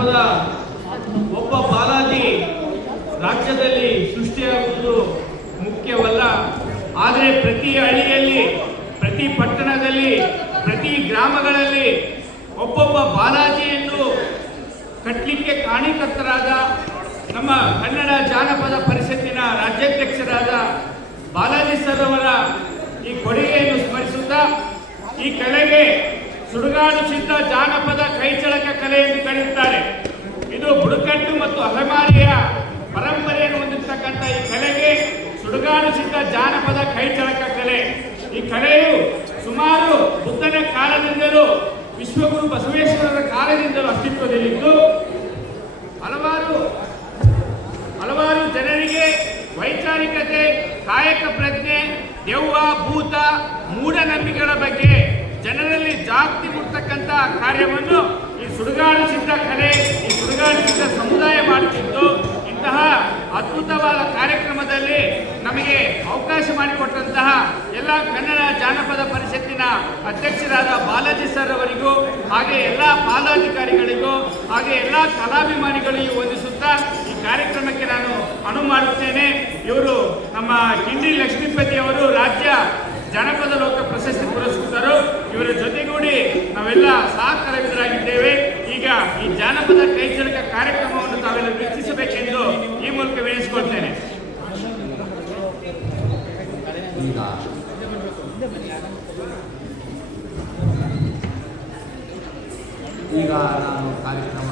ಜಾನಪದ ಒಬ್ಬ ಬಾಲಾಜಿ ರಾಜ್ಯದಲ್ಲಿ ಸೃಷ್ಟಿಯಾಗುವುದು ಮುಖ್ಯವಲ್ಲ. ಆದರೆ ಪ್ರತಿ ಹಳ್ಳಿಯಲ್ಲಿ, ಪ್ರತಿ ಪಟ್ಟಣದಲ್ಲಿ, ಪ್ರತಿ ಗ್ರಾಮಗಳಲ್ಲಿ ಒಬ್ಬೊಬ್ಬ ಬಾಲಾಜಿಯನ್ನು ಕಟ್ಟಲಿಕ್ಕೆ ಕಾರಣೀಕರ್ತರಾದ ನಮ್ಮ ಕನ್ನಡ ಜಾನಪದ ಪರಿಷತ್ತಿನ ರಾಜ್ಯಾಧ್ಯಕ್ಷರಾದ ಬಾಲಾಜಿ ಸರ್ ಅವರ ಈ ಕೊಡುಗೆಯನ್ನು ಸ್ಮರಿಸುತ್ತಾ ಈ ಕಲೆಗೆ ಸುಡುಗಾಡು ಸಿದ್ಧ ಜಾನಪದ ಕೈಚಳಕ ಕಲೆ ಎಂದು ಕರೆಯುತ್ತಾರೆ. ಇದು ಬುಡಕಟ್ಟು ಮತ್ತು ಅಲೆಮಾರಿಯ ಪರಂಪರೆಯನ್ನು ಹೊಂದಿರತಕ್ಕಂಥ ಈ ಕಲೆಗೆ ಸುಡುಗಾಡು ಸಿದ್ಧ ಜಾನಪದ ಕೈಚಳಕ ಕಲೆ. ಈ ಕಲೆಯು ಸುಮಾರು ಬುದ್ಧನ ಕಾಲದಿಂದಲೂ ವಿಶ್ವಗುರು ಬಸವೇಶ್ವರರ ಕಾಲದಿಂದಲೂ ಅಸ್ತಿತ್ವದಲ್ಲಿದ್ದು, ಹಲವಾರು ಹಲವಾರು ಜನರಿಗೆ ವೈಚಾರಿಕತೆ, ಕಾಯಕ ಪ್ರಜ್ಞೆ ದೆವ್ವ ಭೂತ, ಮೂಢನಂಬಿಕೆಗಳ ಬಗ್ಗೆ ಜನರಲ್ಲಿ ಜಾಗೃತಿ ಮೂಡ್ತಕ್ಕಂಥ ಕಾರ್ಯವನ್ನು ಈ ಸುಡುಗಾಡು ಸಿದ್ಧ ಕಲೆ, ಈ ಸುಡುಗಾಡು ಸಿದ್ಧ ಸಮುದಾಯ ಮಾಡುತ್ತಿದ್ದು ಇಂತಹ ಅದ್ಭುತವಾದ ಕಾರ್ಯಕ್ರಮದಲ್ಲಿ ನಮಗೆ ಅವಕಾಶ ಮಾಡಿಕೊಟ್ಟಂತಹ ಎಲ್ಲ ಕನ್ನಡ ಜಾನಪದ ಪರಿಷತ್ತಿನ ಅಧ್ಯಕ್ಷರಾದ ಬಾಲಾಜಿ ಸರ್ ಅವರಿಗೂ, ಹಾಗೆ ಎಲ್ಲ ಪಾದಾಧಿಕಾರಿಗಳಿಗೂ ಹಾಗೆ ಎಲ್ಲ ಕಲಾಭಿಮಾನಿಗಳಿಗೂ ವಂದಿಸುತ್ತಾ ಈ ಕಾರ್ಯಕ್ರಮಕ್ಕೆ ನಾನು ಅನುವು ಮಾಡುತ್ತೇನೆ. ಇವರು ನಮ್ಮ ಕಿಂಡಿ ಲಕ್ಷ್ಮೀಪತಿ ಅವರು ರಾಜ್ಯ ಜಾನಪದ ಲೋಕ ಪ್ರಶಸ್ತಿ ಪುರಸ್ಕೃತರು ಇವರ ಜೊತೆಗೂಡಿ ನಾವೆಲ್ಲ ಸಹ ಕಲಾವಿದರಾಗಿದ್ದೇವೆ ಈಗ ಈ ಜಾನಪದ ಕೈಚಳಕ ಕಾರ್ಯಕ್ರಮವನ್ನು ತಾವೆಲ್ಲ ವೀಕ್ಷಿಸಬೇಕೆಂದು ಈ ಮೂಲಕ ವಿನಿಸ್ಕೊಳ್ತೇನೆ ಈಗ ಈಗ ನಾನು ಕಾರ್ಯಕ್ರಮ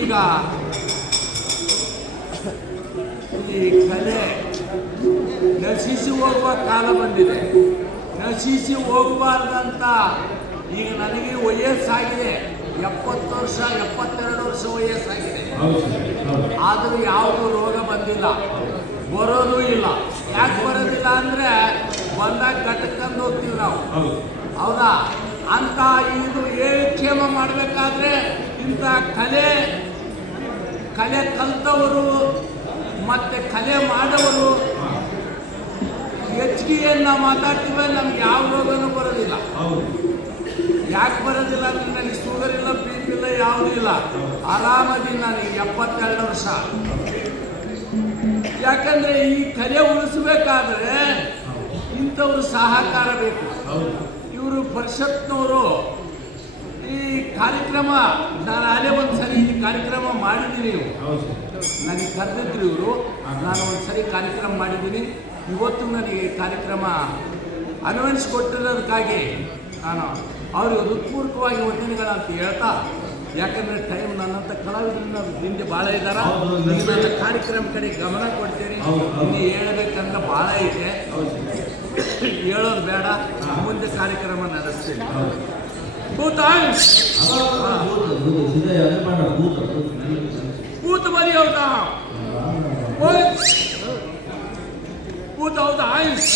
ಈಗ ಈ ಕಲೆ ನಶಿಸಿ ಹೋಗುವ ಕಾಲ ಬಂದಿದೆ. ನಶಿಸಿ ಹೋಗಬಾರ್ದಂತ ಈಗ ನನಗೆ ವಯಸ್ಸಾಗಿದೆ. ಎಪ್ಪತ್ತು ವರ್ಷ ಎಪ್ಪತ್ತೆರಡು ವರ್ಷ ವಯಸ್ಸಾಗಿದೆ. ಆದರೂ ಯಾವುದೂ ರೋಗ ಬಂದಿಲ್ಲ. ಬರೋದು ಇಲ್ಲ. ಯಾಕೆ ಬರೋದಿಲ್ಲ ಅಂದರೆ ಬಂದಾಗ ಘಟಕಂದು ಹೋಗ್ತೀವಿ ನಾವು. ಹೌದಾ. ಅಂತ ಇದು ಏಕ್ಷೇಮ ಮಾಡಬೇಕಾದ್ರೆ ಇಂಥ ಕಲೆ ಕಲೆ ಕಲ್ತವರು ಮತ್ತೆ ಕಲೆ ಮಾಡವರು ಹೆಚ್ಚಿಗೆಯನ್ನು ನಾವು ಮಾತಾಡ್ತೀವಿ, ನಮ್ಗೆ ಯಾವ ರೋಗನೂ ಬರೋದಿಲ್ಲ. ಯಾಕೆ ಬರೋದಿಲ್ಲ ಅಂದ್ರೆ ನನಗೆ ಶುಗರ್ ಇಲ್ಲ ಬಿ ಇಲ್ಲ, ಯಾವುದೂ ಇಲ್ಲ. ಆರಾಮದಿ ನನಗೆ ಎಪ್ಪತ್ತೆರಡು ವರ್ಷ. ಯಾಕಂದ್ರೆ ಈ ಕಲೆ ಉಳಿಸ್ಬೇಕಾದ್ರೆ ಇಂಥವ್ರು ಸಹಕಾರ ಬೇಕು. ಇವರು ಪರಿಷತ್ನವರು ಈ ಕಾರ್ಯಕ್ರಮ, ನಾನು ಅಲ್ಲೇ ಒಂದು ಸರಿ ಈ ಕಾರ್ಯಕ್ರಮ ಮಾಡಿದ್ದೀನಿ. ನನಗೆ ಕರೆದಿದ್ರು ಇವರು. ನಾನು ಒಂದು ಸರಿ ಕಾರ್ಯಕ್ರಮ ಮಾಡಿದ್ದೀನಿ. ಇವತ್ತು ನನಗೆ ಕಾರ್ಯಕ್ರಮ ಅನ್ವಯಿಸ್ಕೊಟ್ಟಿರೋದಕ್ಕಾಗಿ ನಾನು ಅವ್ರಿಗೆ ಹೃತ್ಪೂರ್ವಕವಾಗಿ ಅಂತ ಹೇಳ್ತಾ ಯಾಕಂದ್ರೆ ಟೈಮ್ ನನ್ನಂತ ಕಲಾವಿದರಿಂದ ಹಿಂದೆ ಭಾಳ ಇದ್ದಾರ. ಕಾರ್ಯಕ್ರಮ ಕಡೆ ಗಮನ ಕೊಡ್ತೀನಿ ಹಿಂದೆ. ಇನ್ನು ಹೇಳ್ಬೇಕಂದ್ರೆ ಭಾಳ ಇದೆ. ಹೇಳೋದು ಬೇಡ ಮುಂದೆ ಕಾರ್ಯಕ್ರಮ ನಡೆಸ್ತೀನಿ. ಭೂತಾಯ್ ಬರಿ ಹೌದಾ ಓಯ್ ಭೂತ ಹೌದಾ ಆಯ್ಸ್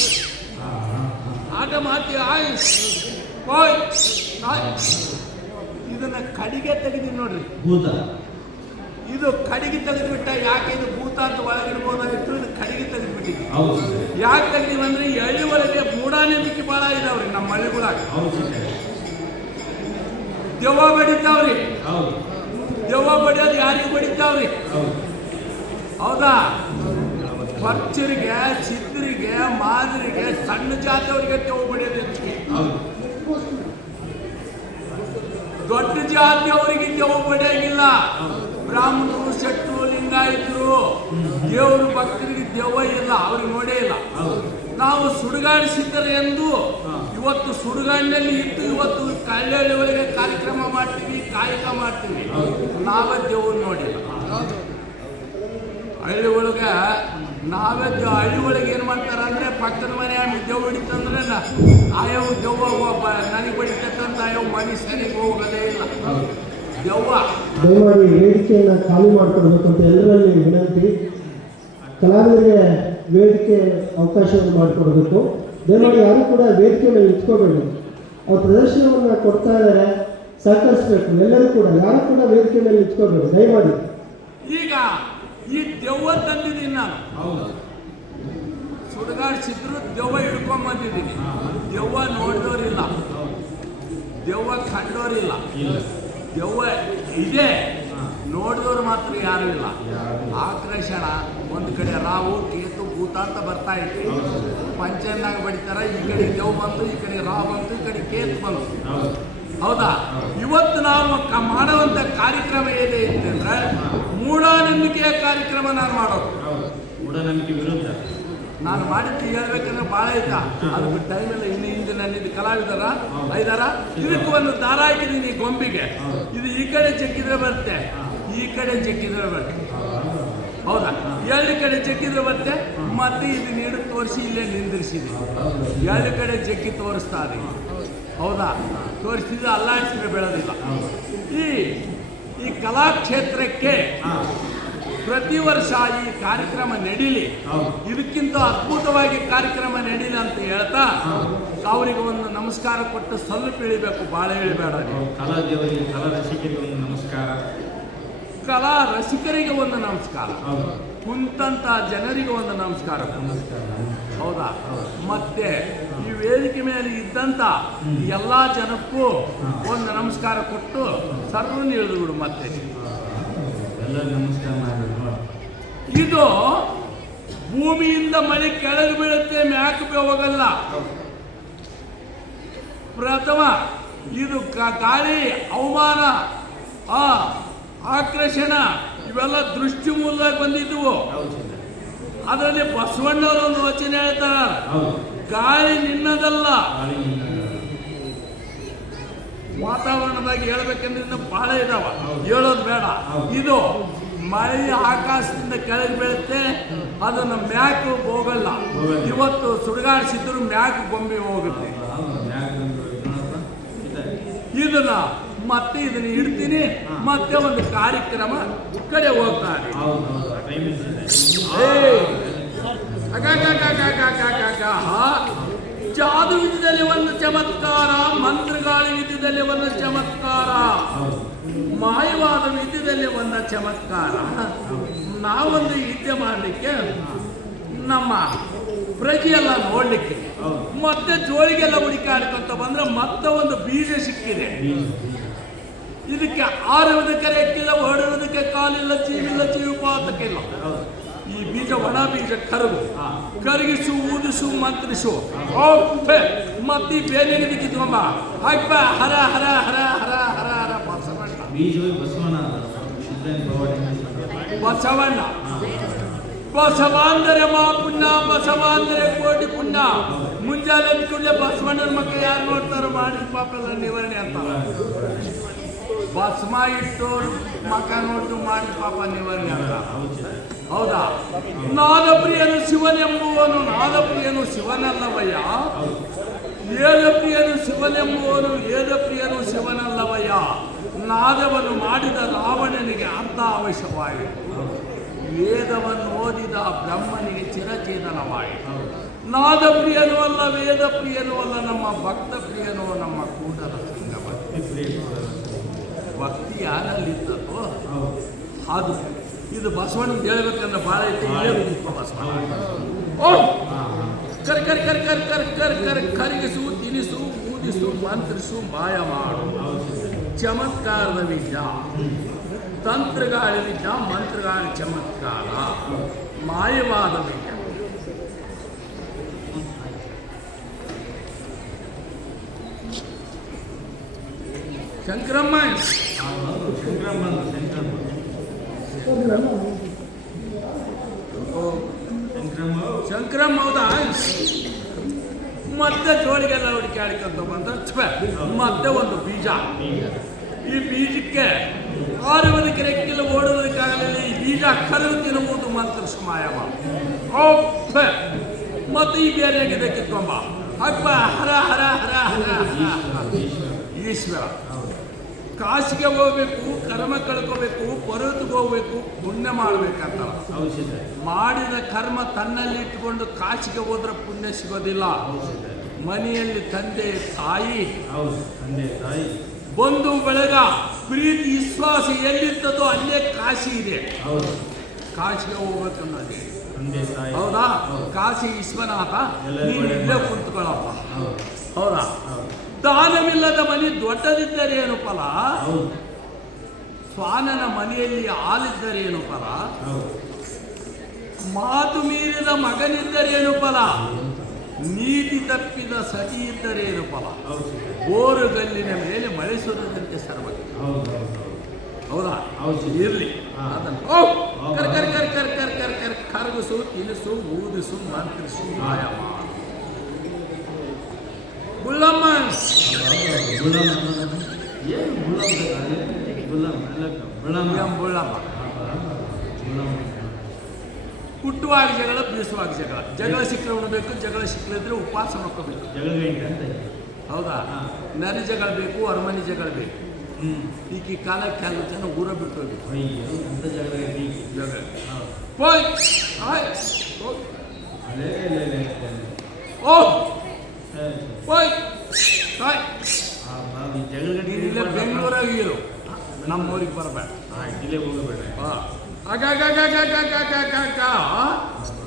ಆಟ ಆಯ್. ಇದನ್ನ ಕಡಿಗೆ ತೆಗೆದಿ ನೋಡ್ರಿ ಭೂತ ಇದು ಕಡಿಗೆ ತೆಗೆದ್ಬಿಟ್ಟ ಯಾಕೆ ಇದು ಭೂತ ಅಂತ ಒಳಗಿರ್ಬೋದಾಗಿತ್ತು ಇದು ಕಡಿಗೆ ತೆಗೆದ್ಬಿಟ್ಟಿದ್ವಿ ಯಾಕೆ ತೆಗ್ದೀವಂದ್ರೆ ಈ ಹಳ್ಳಿ ಒಳಗೆ ಮೂಢನಂಬಿಕೆ ಭಾಳ ಇದಾವ್ರಿ ನಮ್ಮ ಹಳ್ಳಿಗಳಾಗ ದೆವ್ವ ಬಡಿತಾವ್ರಿ ಹೌದು ದೆವ್ವ ಬಡಿಯೋದು ಯಾರಿಗೆ ಬಡಿತಾವ್ರಿ ಹೌದು? ಪರ್ಚರಿಗೆ ಚಿತ್ರಿಗೆ ಮಾದರಿಗೆ ಸಣ್ಣ ಜಾತಿಯವರಿಗೆ ದೆವ್ವ ಬಡಿಯೋದು ಹೆಚ್ಚಿಗೆ. ದೊಡ್ಡ ಜಾತಿಯವರಿಗೆ ದೆವ್ವ ಬಡಿಯಾಗಿಲ್ಲ ಬ್ರಾಹ್ಮಣರು ಶೆಟ್ಟರು ಲಿಂಗಾಯಿತರು ದೇವರು ಭಕ್ತರಿಗೆ ದೆವ್ವ ಇಲ್ಲ ಅವ್ರಿಗೆ ನೋಡೇ ಇಲ್ಲ. ನಾವು ಸುಡುಗಾಡಿಸಿದ್ದರೆ ಎಂದು ಇವತ್ತು ಸುಡುಗಾಡಿನಲ್ಲಿ ಇತ್ತು ಇವತ್ತು ಕಳ್ಳಳ್ಳಿ ಒಳಗೆ ಕಾರ್ಯಕ್ರಮ ಮಾಡ್ತೀವಿ, ಕಾಯಕ ಮಾಡ್ತೀವಿ. ನಾವೇ ದೇವ್ರು ನೋಡಿಲ್ಲ ಹಳ್ಳಿ ಒಳಗೆ ನಾವೇ ಹಳ್ಳಿ ಒಳಗೆ ಏನು ಮಾಡ್ತಾರೆ ಅಂದರೆ ಪಕ್ಕದ ಮನೆ ಆಮೇಲೆ ದೇವ್ ಹಿಡಿತಂದ್ರೆ ಆಯವ್ ದೆವ್ವ ಒಬ್ಬ ನನಗೆ ಬಡಿತಕ್ಕಂಥ ಆಯವ್ ಮನೆ ಸರಿಗೆ ಹೋಗೋದೇ ಇಲ್ಲ. ದೆವ್ವ. ದಯಮಾಡಿ ವೇದಿಕೆಯನ್ನು ಖಾಲಿ ಮಾಡ್ಕೊಡ್ಬೇಕಂತ ಎಲ್ಲರಲ್ಲಿ ವಿನಂತಿ. ಕಲಾವಿದರಿಗೆ ವೇದಿಕೆ ಅವಕಾಶವನ್ನು ಮಾಡಿಕೊಡ್ಬೇಕು. ದಯಮಾಡಿ ಯಾರು ಕೂಡ ವೇದಿಕೆ ಮೇಲೆ ನಿಂತ್ಕೋಬೇಡಿ. ಅವ್ರು ಪ್ರದರ್ಶನವನ್ನು ಕೊಡ್ತಾ ಇದ್ದಾರೆ ಸಹಕರಿಸಬೇಕು. ಎಲ್ಲರೂ ಕೂಡ ಯಾರು ಕೂಡ ವೇದಿಕೆ ಮೇಲೆ ಇಟ್ಕೋಬೇಕು ದಯಮಾಡಿ. ಈಗ ಈ ದೆವ್ವ ತಂದಿದ್ದೀನಿ ನಾನು. ಹೌದು. ಸುಡುಗಾಡಿಸಿದ್ರು ದೆವ್ವ ಹಿಡ್ಕೊಂಡ್ ಬಂದಿದ್ದೀನಿ. ದೆವ್ವ ನೋಡಿದವರಿಲ್ಲ ದೆವ್ವ ಕಂಡೋರಿಲ್ಲ. ಇಲ್ಲ. ದೆವ್ವ ಇದೆ. ನೋಡಿದವ್ರು ಮಾತ್ರ ಯಾರು ಇಲ್ಲ. ಆಕ್ರಷಣ. ಒಂದು ಕಡೆ ರಾವು ಕೇತು ಭೂತ ಅಂತ ಬರ್ತಾ ಇತ್ತು. ಪಂಚನ್ನಾಗ ಬಡಿತಾರ. ಈ ಕಡೆ ದೇವ್ ಬಂತು ಈ ಕಡೆ ರಾ ಬಂತು ಈ ಕಡೆ ಕೇತ್ ಬಂತು. ಹೌದು? ಇವತ್ತು ನಾವು ಮಾಡುವಂತ ಕಾರ್ಯಕ್ರಮ ಏನೇ ಅಂತಂದ್ರೆ ಮೂಢನಂಬಿಕೆಯ ಕಾರ್ಯಕ್ರಮ ನಾನು ಮಾಡೋದು? ಮೂಢನಂಬಿಕೆ ವಿರುದ್ಧ. ನಾನು ಮಾಡಿದ್ದು ಹೇಳ್ಬೇಕಂದ್ರೆ ಭಾಳ ಆಯ್ತಾ? ಅದು ಟೈಮ್ ಎಲ್ಲ ಇನ್ನು ಹಿಂದೆ ನನ್ನಿದ್ದು ಕಲಾವಿದರ. ಐದಾರ? ಇದಕ್ಕೆ ಒಂದು ದಾರ ಹಾಕಿದ್ದೀನಿ ಈ ಗೊಂಬಿಗೆ. ಇದು ಈ ಕಡೆ ಜಗ್ಗಿದ್ರೆ ಬರುತ್ತೆ. ಈ ಕಡೆ ಜಗ್ಗಿದ್ರೆ ಬರುತ್ತೆ. ಹೌದಾ? ಎರಡು ಕಡೆ ಜಗ್ಗಿದ್ರೆ ಮತ್ತೆ ಮತ್ತೆ ಇಲ್ಲಿ ನೀಡು ತೋರಿಸಿ ಇಲ್ಲೇ ನಿಂದಿರಿಸಿದೆ. ಎರಡು ಕಡೆ ಜಗ್ಗಿ ತೋರಿಸ್ತಾರೆ. ಹೌದಾ? ತೋರಿಸಿದ್ರೆ ಅಲ್ಲಾಡಿಸಿದ್ರೆ ಬೆಳೆದಿಲ್ಲ. ಈ ಈ ಕಲಾಕ್ಷೇತ್ರಕ್ಕೆ ಪ್ರತಿ ವರ್ಷ ಈ ಕಾರ್ಯಕ್ರಮ ನಡೀಲಿ. ಇದಕ್ಕಿಂತ ಅದ್ಭುತವಾಗಿ ಕಾರ್ಯಕ್ರಮ ನಡೀಲಿ ಅಂತ ಹೇಳ್ತಾ ಅವರಿಗೆ ಒಂದು ನಮಸ್ಕಾರ ಕೊಟ್ಟು ಸ್ವಲ್ಪ ಇಳಿಬೇಕು. ಬಾಳೆ ಇಳಿಬೇಡ ಕಲಾ ರಸಿಕರಿಗೆ ಒಂದು ನಮಸ್ಕಾರ. ಕುಂತಂತ ಜನರಿಗೆ ಒಂದು ನಮಸ್ಕಾರ. ಹೌದಾ? ಮತ್ತೆ ಈ ವೇದಿಕೆ ಮೇಲೆ ಇದ್ದಂತ ಎಲ್ಲ ಜನಕ್ಕೂ ಒಂದು ನಮಸ್ಕಾರ ಕೊಟ್ಟು ಸರ್ವನ್ನ ಹೇಳಿದ್ರು ಬಿಡು ಮತ್ತೆ. ಎಲ್ಲ ನಮಸ್ಕಾರ ಮಾಡಬೇಕು. ಇದು ಭೂಮಿಯಿಂದ ಮಳೆ ಕೆಳಗೆ ಬೀಳುತ್ತೆ ಮ್ಯಾಕ್ ಹೋಗಲ್ಲ. ಪ್ರಥಮ ಇದು ಗಾಳಿ ಅವಮಾನ ಆ ಆಕರ್ಷಣ ಇವೆಲ್ಲ ದೃಷ್ಟಿ ಮೂಲವಾಗಿ ಬಂದಿದ್ವು. ಅದರಲ್ಲಿ ಬಸವಣ್ಣವರು ಒಂದು ವಚನ ಹೇಳ್ತಾರ. ಗಾಳಿ ನಿನ್ನದಲ್ಲ. ವಾತಾವರಣದಾಗ ಹೇಳ್ಬೇಕಂದ್ರೆ ಬಹಳ ಇದಾವ. ಹೇಳೋದು ಬೇಡ. ಇದು ಮಳೆ ಆಕಾಶದಿಂದ ಕೆಳಗೆ ಬೀಳುತ್ತೆ ಅದನ್ನ ಮ್ಯಾಕ್ ಹೋಗಲ್ಲ. ಇವತ್ತು ಸುಡುಗಾಡಿಸಿದ್ರು ಮ್ಯಾಕ್ ಗೊಂಬೆ ಹೋಗುತ್ತೆ. ಇದನ್ನ ಮತ್ತೆ ಇದನ್ನ ಇಡ್ತೀನಿ. ಮತ್ತೆ ಒಂದು ಕಾರ್ಯಕ್ರಮ ಕಡೆ ಹೋಗ್ತಾರೆ. ಜಾದು ವಿಧದಲ್ಲಿ ಒಂದು ಚಮತ್ಕಾರ, ಮಂತ್ರಗಾಳಿ ವಿಧದಲ್ಲಿ ಒಂದು ಚಮತ್ಕಾರ, ಮಾಯವಾದ ವಿಧದಲ್ಲಿ ಒಂದು ಚಮತ್ಕಾರ. ನಾವೊಂದು ಯುದ್ಧ ಮಾಡಲಿಕ್ಕೆ ನಮ್ಮ ಪ್ರಜೆಯೆಲ್ಲ ನೋಡ್ಲಿಕ್ಕೆ ಮತ್ತೆ ಜೋಳಿಗೆಲ್ಲ ಹುಡುಕಾಡ್ಕೊಂತ ಬಂದ್ರೆ ಮತ್ತೆ ಒಂದು ಬೀಜ ಸಿಕ್ಕಿದೆ. ಇದಕ್ಕೆ ಆರುವುದಕ್ಕೆ ರೆಕ್ಕಿಲ್ಲ ಹೊಡುವುದಕ್ಕೆ ಕಾಲಿಲ್ಲ ಜೀವಿಲ್ಲ ಜೀವಪಾತಕ್ಕಿಲ್ಲ. ಇಲ್ಲ ಈ ಬೀಜ ಒಣ ಬೀಜ ಕರಗು. ಕರಗಿಸು ಊದಿಸು ಮಂತ್ರಿಸು. ಮತ್ತಿ ಬೇನೆಗೆ ಕಿತ್ಕೊಂಬ ಹಾಕ್ಬ ಹರ ಹರ ಹರ ಹರ ಹರ ಹರ. ಬಸವಣ್ಣ. ಬಸವಣ್ಣ ಬಸವಾಂದರೆ ಮಾ ಪುಣ್ಯ ಬಸವಾಂದರೆ ಕೋಟಿ ಪುಣ್ಯ. ಮುಂಜಾನೆ ಅಂದ್ಕೊಂಡೆ ಬಸವಣ್ಣನ ಮಕ್ಕಳು ಯಾರು ನೋಡ್ತಾರೋ ಮಾಡಿ ಪಾಪ ಎಲ್ಲ ನಿವಾರಣೆ ಅಂತಾರ ಭಸ್ಮ ಇಟ್ಟೋರು ಮಕ ಮಾಡಿ ಪಾಪ ನಿವಾರಣೆ ಅಲ್ಲ. ಹೌದು? ನಾದಪ್ರಿಯನು ಶಿವನೆಂಬುವನು, ನಾದಪ್ರಿಯನು ಶಿವನಲ್ಲವಯ್ಯ? ವೇದಪ್ರಿಯನು ಶಿವನೆಂಬುವನು ವೇದಪ್ರಿಯನು ಶಿವನಲ್ಲವಯ್ಯ? ನಾದವನ್ನು ಮಾಡಿದ ರಾವಣನಿಗೆ ಅರ್ಧ ಅವಶ್ಯವಾಯಿತು ವೇದವನ್ನು ಓದಿದ ಬ್ರಹ್ಮನಿಗೆ ಚಿರಚೇತನವಾಯಿತು. ನಾದಪ್ರಿಯನೂ ಅಲ್ಲ, ವೇದಪ್ರಿಯನು ಅಲ್ಲ, ನಮ್ಮ ಭಕ್ತ ಪ್ರಿಯನೂ ನಮ್ಮ ಕೂಡಲ ಸಂಗಮ. ಭಕ್ತಿ ಯಾರಲ್ಲಿದ್ದದೋ ಹೌದು. ಅದು. ಇದು ಬಸವಣ್ಣ ಹೇಳ್ಬೇಕಂದ್ರೆ ಭಾಳ ಐತಿ. ಬಸವಣ್ಣ. ಕರ್ ಕರ್ ಕರ್ ಕರ್ ಕರ್ ಕರ್ ಕರ್ ಕರಗಿಸು ತಿನಿಸು ಊದಿಸು ಮಂತ್ರಿಸು ಮಾಯ ಮಾಡು. ಚಮತ್ಕಾರದ ವಿದ್ಯ. ತಂತ್ರಗಾಳಿ ವಿದ್ಯ ಮಂತ್ರಗಾಳಿ ಚಮತ್ಕಾರ. ಮಾಯವಾದ ವಿದ್ಯ. ಶಂಕರಮ್ಮ ಶಂಕರಮ್ಮ ಬಂದ ಸಂಕ್ರಮ ಶಂಕರಮ್ಮ ಶಂಕರಮ್ಮ ಹೌದಾ ಮತ್ತೆ ಜೋಳಿಗೆಲ್ಲ ಹುಡುಕಿ ಆಡ್ಕೊಂತ ಬಂದ. ಮತ್ತೆ ಒಂದು ಬೀಜ. ಈ ಬೀಜಕ್ಕೆ ಆರುವುದಕ್ಕೆ ರೆಕ್ಕಿಲ್ಲ ಓಡುವುದಕ್ಕಾಗಲಿಲ್ಲ ಈ ಬೀಜ ಕರವು ತಿನ್ನುವುದು ಮಂತ್ರ ಸುಮಾಯವ. ಮತ್ತೆ ಈ ಬೇರೆ ಕಿತ್ಕೊಂಬ ಅಪ್ಪ, ಹರ ಹರ ಹರ ಹರ ಹರ. ಈಶ್ವರ. ಕಾಶಿಗೆ ಹೋಗ್ಬೇಕು ಕರ್ಮ ಕಳ್ಕೋಬೇಕು ಪರ್ವತಕ್ಕೆ ಹೋಗ್ಬೇಕು ಪುಣ್ಯ ಮಾಡ್ಬೇಕಂತ ಮಾಡಿದ ಕರ್ಮ ತನ್ನಲ್ಲಿ ಇಟ್ಕೊಂಡು ಕಾಶಿಗೆ ಹೋದ್ರೆ ಪುಣ್ಯ ಸಿಗೋದಿಲ್ಲ. ಮನೆಯಲ್ಲಿ ತಂದೆ ತಾಯಿ. ಹೌದು ತಂದೆ ತಾಯಿ. ಬಂಧು ಬಳಗ ಪ್ರೀತಿ ವಿಶ್ವಾಸ ಎಲ್ಲಿರ್ತದೋ ಅಲ್ಲೇ ಕಾಶಿ ಇದೆ. ಹೌದು. ಕಾಶಿಗೆ ಹೋಗ್ಬೇಕನ್ನೋದೇ ತಂದೆ ತಾಯಿ. ಹೌದಾ? ಕಾಶಿ ವಿಶ್ವನಾಥ. ನೀನು ಇಲ್ಲೇ. ಕುಂತ್ಕೊಳ್ಳಪ್ಪ ಹೌದಾ? ಹೌದು. ದಾನವಿಲ್ಲದ ಮನೆ ದೊಡ್ಡದಿದ್ದರೆ ಏನು ಫಲ? ಹೌದು. ಸ್ವಾನನ ಮನೆಯಲ್ಲಿ ಹಾಲಿದ್ದರೆ ಏನು ಫಲ? ಮಾತು ಮೀರಿದ ಮಗನಿದ್ದರೇನು ಫಲ? ನೀತಿ ತಪ್ಪಿದ ಸತಿ ಇದ್ದರೆ ಏನು ಫಲ? ಹೌದು. ಬೋರುಗಲ್ಲಿನ ಮೇಲೆ ಮಳೆ ಸುರಿದಂತೆ ಸರ್ವ ಹೌದು. ಇರ್ಲಿ. ಅದನ್ನು ಕರ್ ಕರ್ ಕರ್ ಕರ್ ಕರ್ ಕರ್ ಕರ್ ಕರಗಿಸು ತಿನಿಸು ಊದಿಸು ಮಂತ್ರಿಸು ಮಾಯ ಗುಲಾಮ್ ಏನು ಗುಲಾಮ. ಗುಲಾಮ ಗುಲಾಮ ಹುಟ್ಟುವಾಗ ಜಗಳ, ಬೀಸುವಾಗ ಜಗಳ. ಜಗಳ ಸಿಕ್ಕರೆ ಉಣಬೇಕು, ಜಗಳ ಸಿಕ್ಕಲಿದ್ರೆ ಉಪವಾಸ ಮಾಡ್ಕೋಬೇಕು. ಹೌದಾ. ನರಿ ಜಗಳ ಬೇಕು, ಅರಮನೆ ಜಗಳ ಬೇಕು. ಹ್ಞೂ ಈಗ ಈ ಕಾಲಕ್ಕೆ ಕೆಲವು ಜನ ಊರ ಅಂತ ಜಗಳ ಹೋಯ್, ಹಾಯ್ ಹೋಯ್. ಹೋಯ್. ನೀನಿಲ್ಲ ಬೆಂಗಳೂರಾಗ ಇರು ನಮ್ಮ ಊರಿಗೆ ಬರಬೇಡ ಇಲ್ಲೇ ಹೋಗಬೇಡ.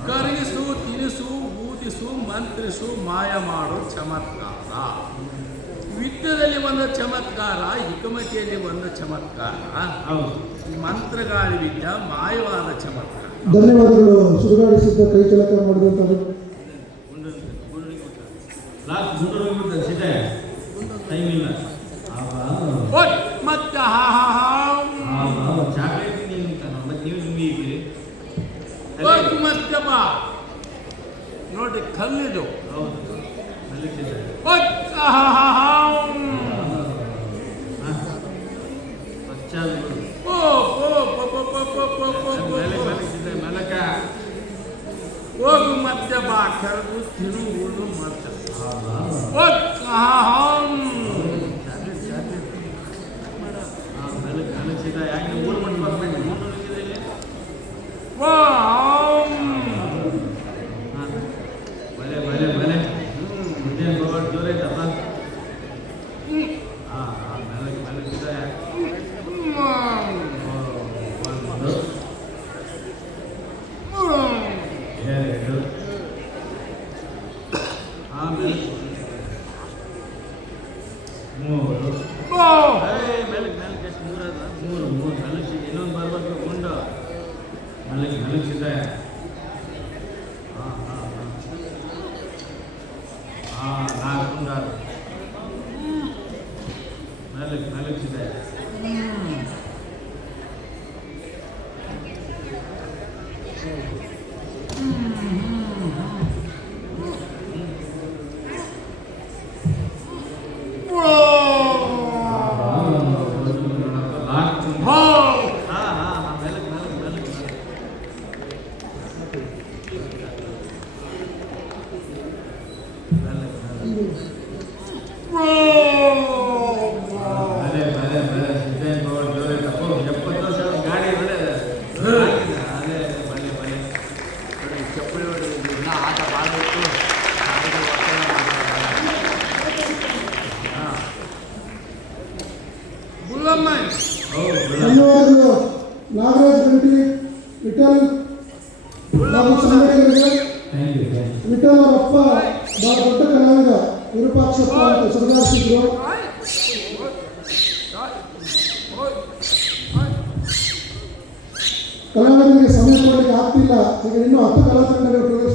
ಕರಗಿಸು ತಿನಿಸು ಊದಿಸು ಮಂತ್ರಿಸು ಮಾಯ ಮಾಡು ಚಮತ್ಕಾರ. ವಿತ್ತದಲ್ಲಿ ಒಂದು ಚಮತ್ಕಾರ ಹಿಕಮತಿಯಲ್ಲಿ ಒಂದು ಚಮತ್ಕಾರ. ಹೌದು. ಮಂತ್ರಗಾಳಿ ವಿದ್ಯ ಮಾಯವಾದ ಚಮತ್ಕಾರ. ಧನ್ಯವಾದಗಳು. ಸುಧಾರಿಸಿದ್ದ ಕೈ ಕೆಲಸ ಮಾಡಿದಂಥದ್ದು ಲಾಸ್ಟ್ ಮುಂದೆ ಹೋಗ್ಬಿಡ್ತಾರೆ ಸೀತೆ ಟೈಮ್ ಇಲ್ಲ ಆವಾ ಓಯ್ ಮತ್ತೆ ಹಾ ಹಾ ಹಾ ಆವಾ ಚಾಕ್ಲೇಟ್ ತಿಂಡಿ ಅಂತ ಮತ್ತೆ ನೀವು ನಿಮಗೆ ಹೋಗ್ ಮತ್ತೆ ಬಾ ನೋಡಿ ಕಲ್ಲಿದು ಹೌದು ಅಲ್ಲಿ ಸೀತೆ ಓಯ್ ಹಾ ಹಾ ಹಾ ಬಚ್ಚಾದು ಓ ಓ ಪೋ ಪೋ ಪೋ ಪೋ ಪೋ ಪೋ ಪೋ ಮೇಲೆ ಪೋ. ಮೇಲೆ ಸೀತೆ ಮೇಲಕ್ಕ ಹೋಗು ಮತ್ತೆ ಬಾ ಕರೆದು ತಿನ್ನು ಉಳ್ಳು ಮತ್ತೆ ಆವಾ ಹೋಗ್ ಹಾ ಹಾಂ ಚಾಕ್ಲೇಟ್ ಚಾಕ್ಲೇಟ್ ಹಾಂ ಮೇಲೆ ಮೇಲೆ ಸೀತೆ ಯಾಕೆ ಊರು ಮಟ್ಟ ಬರ್ಬೇಕು ಮೂರು ನಿಮಿಷದಲ್ಲಿ ಇಲ್ಲಿ ವಾ ಹಾಂ ಹಾಂ ಬಲೆ ಮುದ್ದೆ ಬರೋದು ಜೋರೈತಪ್ಪ ಹಾಂ ಹಾಂ ಮೇಲೆ ಮೇಲೆ ಸೀತೆ ಒಂದು ಎರಡು. ಆಮೇಲೆ ಮೂರು. ಮೇಲಕ್ಕೆ ಮೇಲಕ್ಕೆ ಎಷ್ಟು ಮೂರು ಮೂರು ಮೂರು. ಮೇಲಕ್ಕೆ ಇನ್ನೊಂದು ಬರ್ಬೇಕು ಗುಂಡು. ಮಲಗಿ ಮೇಲಕ್ಕೆ ಸಿದ್ದೆ ಹಾಂ ಹಾಂ ಹಾಂ ಹಾಂ ನಾಲ್ಕು ಗುಂಡು ಆರು ಮೇಲಕ್ಕೆ ಮೇಲಕ್ಕೆ ಸಿದ್ದೆ ನಾಲ್ಕು ಹೋ ಹಾಂ ಹಾಂ ಹಾಂ ಮೇಲಕ್ಕೆ ಮೇಲಕ್ಕೆ ಮೇಲಕ್ಕೆ ಮೇಲಕ್ಕೆ ಅದೇ ಅದೇ ಅದೇ ಸಿದ್ದೇನ್ ಗೌಡ್ ಜೋರೆ ತಪ್ಪು ಎಪ್ಪತ್ತು ವರ್ಷ ಗಾಡಿ ಒಳ್ಳೆ ಅದೇ ಬಲೆ ಬಲೆ ಚಪ್ಪಲಿ ಹೊಡೆದು ಇನ್ನ ಆಟ ಮಾಡಬೇಕು ಆಟದ ಒತ್ತಡ ಮಾಡ್ಬೇಕು. ಹಾ. ಬುಲ್ಲಮ್ಮ ಹೌದು ಧನ್ಯವಾದಗಳು ನಾಗರಾಜ್ ಗಂಟಿ ವಿಠಲ್ ವಿಠಲ್ ಅವರಪ್ಪ ಬಹಳ ದೊಡ್ಡ ಕಲಾವಿದ ವಿರೂಪಾಕ್ಷಪ್ಪ ಅಂತ. ಹಾಯ್. ಕಲಾವಿದರಿಗೆ ಸಮಯ ಕೊಡಲಿಕ್ಕೆ ಆಗ್ತಿಲ್ಲ ಈಗ ಇನ್ನೂ ಹತ್ತು ಕಲಾ ತಂಡಗಳು ಪ್ರವೇಶ